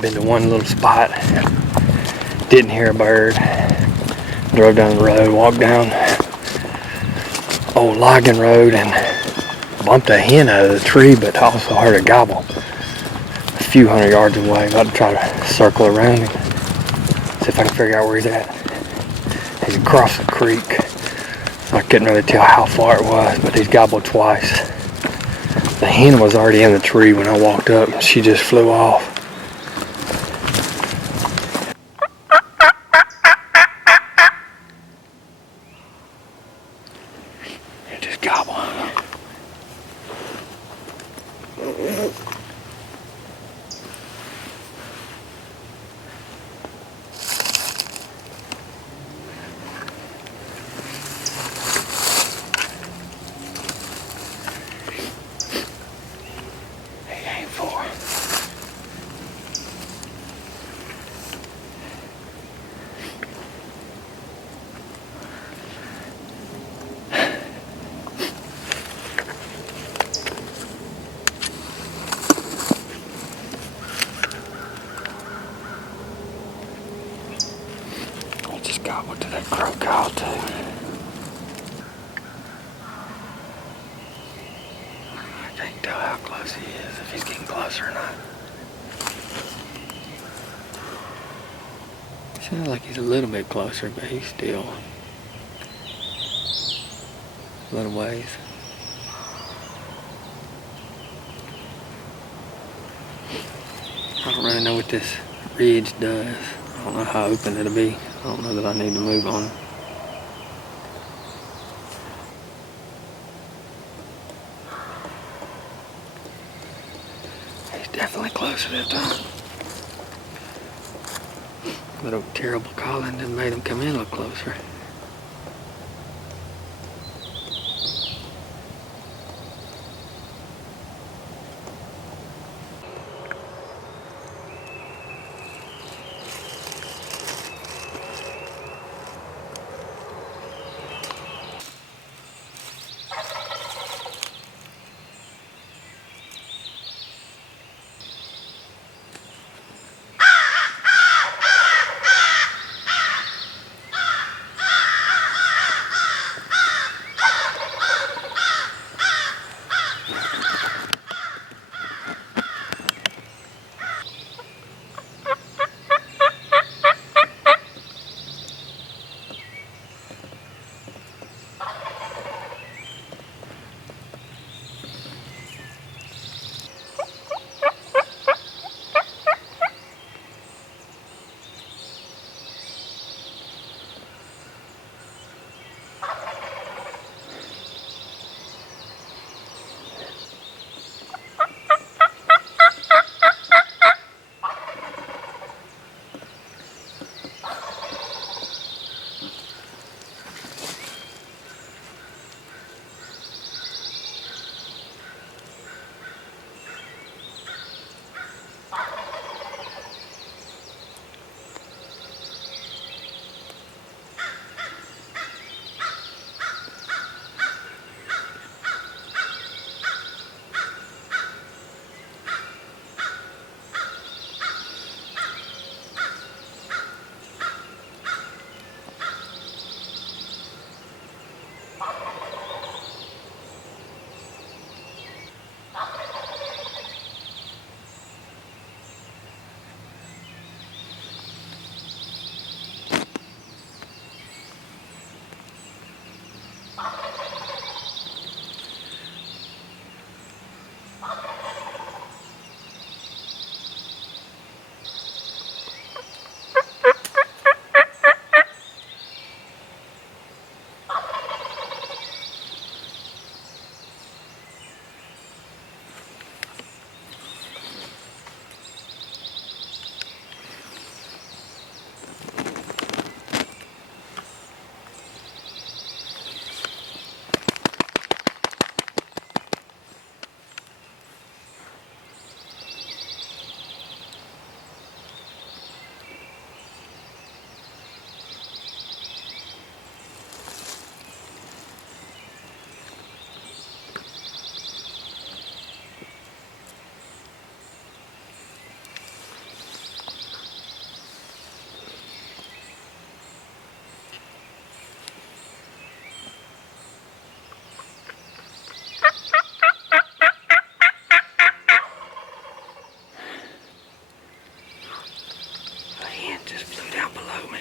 Been to one little spot, didn't hear a bird. Drove down the road, walked down old logging road and bumped a hen out of the tree, but also heard a gobble a few hundred yards away. About to try to circle around him, see if I can figure out where he's at. He's across the creek. I couldn't really tell how far it was, but he's gobbled twice. The hen was already in the tree when I walked up. She just flew off. It just gobbled. He ain't far. I just gobbled to that crow call too. I can't tell how close he is, if he's getting closer or not. Sounds like he's a little bit closer, but he's still a little ways. I don't really know what this ridge does. I don't know how open it'll be. I don't know that I need to move on it. He's definitely closer that time. But a terrible calling done made him come in a little closer. just flew down below me.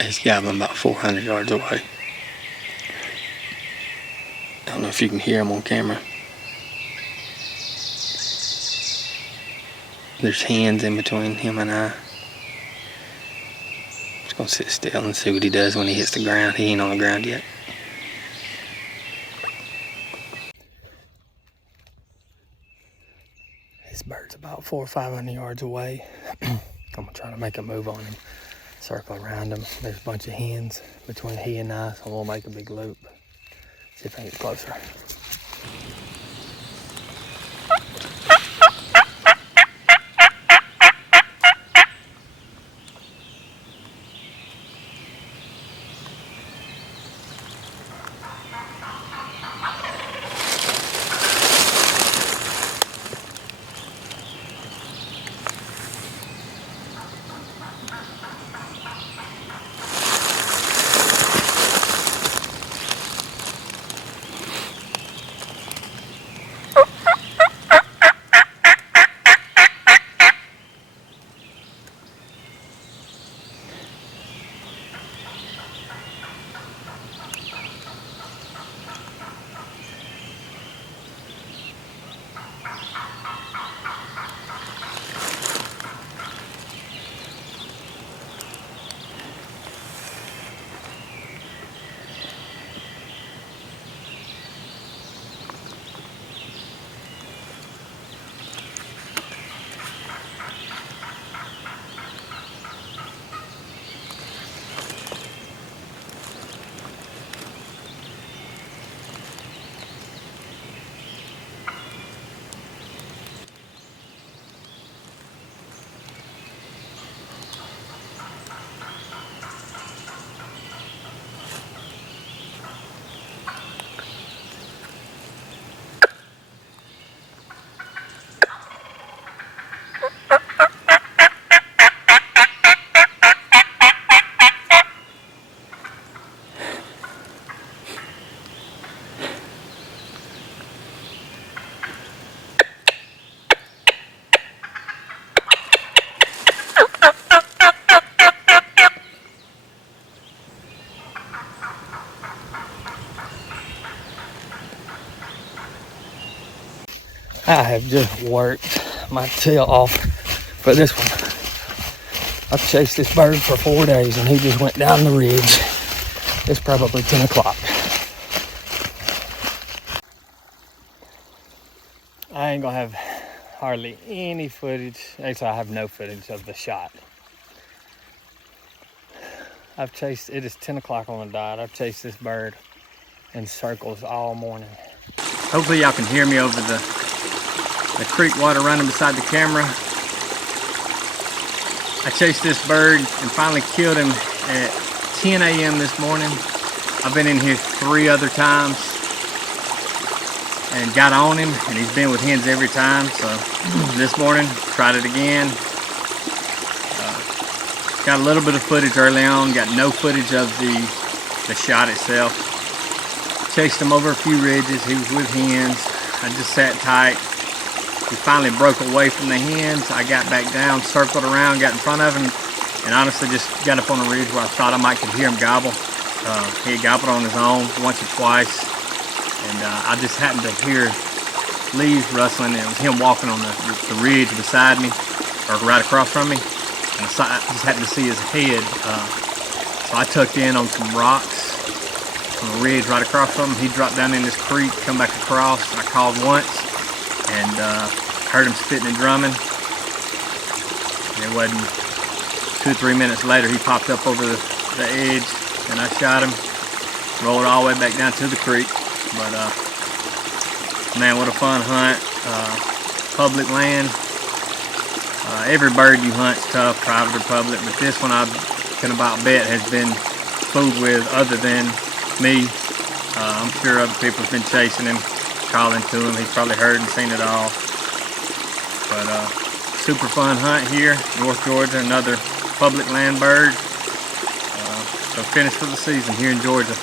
He's got him about 400 yards away. I don't know if you can hear him on camera. There's hands in between him and I. Just gonna sit still and see what he does when he hits the ground. He ain't on the ground yet. This bird's about 400 or 500 yards away. I'm gonna try to make a move on him. Circle around him. There's a bunch of hens between he and I, so we'll make a big loop. See if I can get closer. I have just worked my tail off for this one. I've chased this bird for 4 days and he just went down the ridge. It's probably 10 o'clock. I ain't gonna have hardly any footage. Actually, I have no footage of the shot. I've chased, it is 10 o'clock on the dot. I've chased this bird in circles all morning. Hopefully y'all can hear me over the creek water running beside the camera. I chased this bird and finally killed him at 10 a.m. this morning. I've been in here 3 other times and got on him, and he's been with hens every time. So this morning, tried it again. Got a little bit of footage early on, got no footage of the shot itself. Chased him over a few ridges, he was with hens. I just sat tight. He finally broke away from the hens. I got back down, circled around, got in front of him, and honestly just got up on a ridge where I thought I might could hear him gobble. He had gobbled on his own once or twice, and I just happened to hear leaves rustling, and it was him walking on the ridge beside me, or right across from me, and I just happened to see his head. So I tucked in on some rocks on a ridge right across from him. He dropped down in this creek, come back across. I called once and heard him spitting and drumming. And it wasn't 2 or 3 minutes later, he popped up over the edge, and I shot him. Rolled all the way back down to the creek. But man, what a fun hunt. Public land. Every bird you hunt's tough, private or public, but this one I can about bet has been fooled with other than me. I'm sure other people have been chasing him, calling to him. He's probably heard and seen it all. But super fun hunt here, North Georgia, another public land bird. So finished for the season here in Georgia.